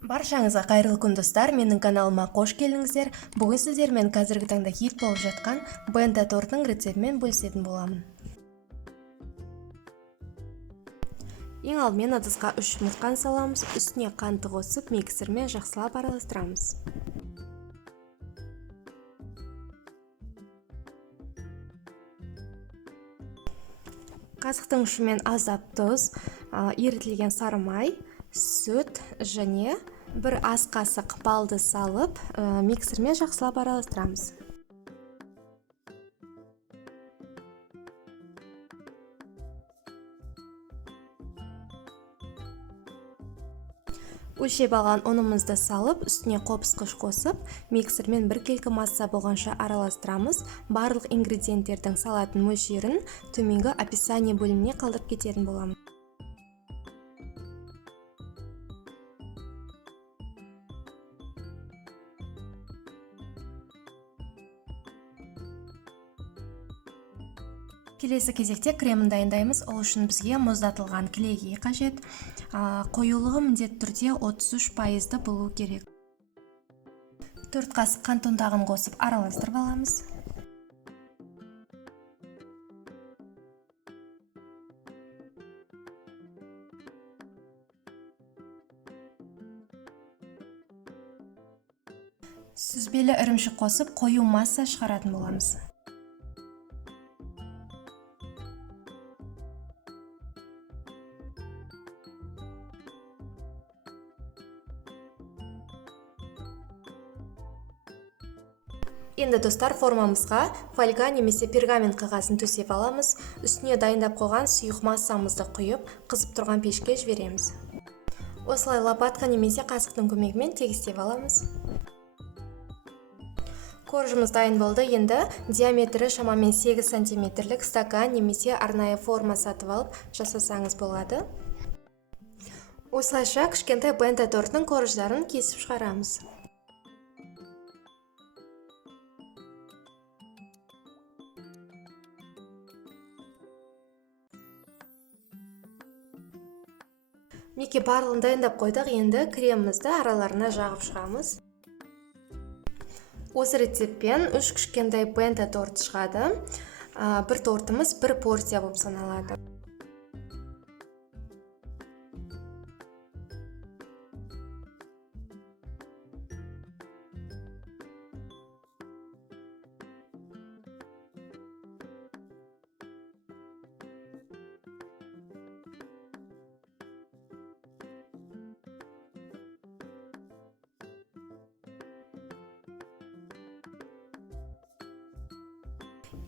Баршаңызға қайырлы күн достар, менің каналыма қош келдіңіздер. Бүгін сіздермен қазіргі таңда хит болып жатқан бента тортының рецептімен бөлісетін боламын. Ең алдымен ыдысқа 3 жұмыртқаны саламыз, үстіне қантты қосып миксермен жақсылап араластырамыз. Қасықтың ұшымен аздап тұз, ерітілген сары май, сүт және бір ас қасық балды салып, миксермен жақсылап араластырамыз. Өлшеп алған ұнымызды салып, үстіне қопсқыш қосып, миксермен біркелкі масса болғанша араластырамыз. Барлық ингредиенттердің салатын мөлшерін төменгі описание бөліміне қалдырып кететін боламын. Келесі кезекте кремін дайындаймыз. Ол үшін бізге мұздатылған кілегей қажет. Қоюлығы міндетті түрде 33% болу керек. 4 қасық қант ұнтағын қосып араластырып аламыз. Сүзбелі ірімшік қосып қою масса шығаратын боламыз. Енді достар, формамызға фольга немесе пергамент қағазын төсеп аламыз. Үстіне дайындап қойған сұйық массамызды құйып, қызып тұрған пешке жібереміз. Осылай лопатка немесе қасықтың көмегімен тегістеп аламыз. Коржымыз дайын болды. Енді диаметрі шамамен 8 сантиметрлік стакан немесе арнайы форма сатып алып жасасаңыз болады. Осылайша кішкентай бента тортының корждарын кесіп шығарамыз. Неке барлығын дайындап қойдық, енді кремімізді араларына жағып шығамыз. Осы рецептпен 3 кішкентай бента торт шығады. Бір тортымыз бір порция болып саналады.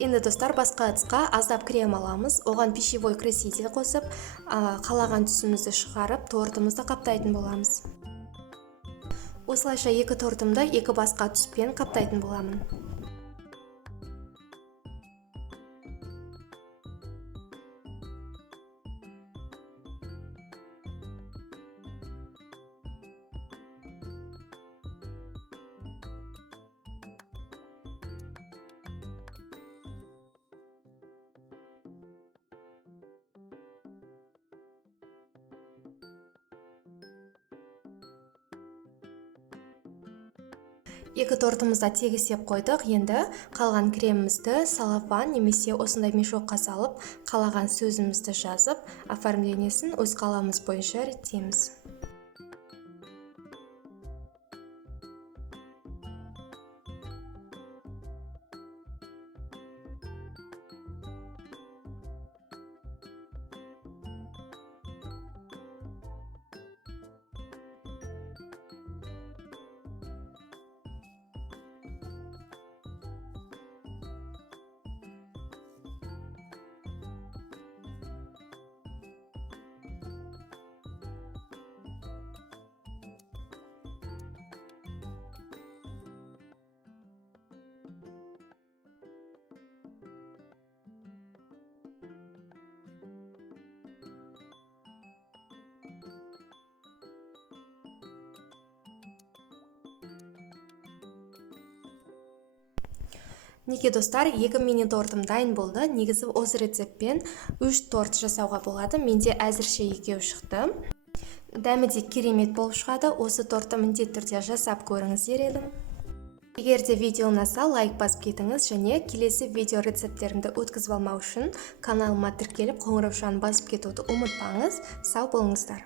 Енді достар, басқа ыдысқа аздап крем аламыз. Оған пищевой краситель қосып, қалаған түсімізді шығарып, тортымызды қаптайтын боламыз. Осылайша екі тортымды екі басқа түспен қаптайтын боламын. Екі тортымызда тегістеп қойдық. Енді қалған кремімізді салафан немесе осындай мешокқа салып, қалаған сөзімізді жазып, оформлениесін өз қалауымыз бойынша реттейміз. Неке достар, 2 мини тортым дайын болды. Негізі осы рецептпен 3 торт жасауға болады. Менде әзірше екеу шықты. Дәмі де керемет болып шығады. Осы тортты міндетті түрде жасап көріңіздер едім. Егер де видео ұнаса, лайк басып кетіңіз, және келесі видео рецепттерімді өткізіп алмау үшін каналыма тіркеліп қоңыраушаны басып кетуді ұмытпаңыз. Сау болыңыздар.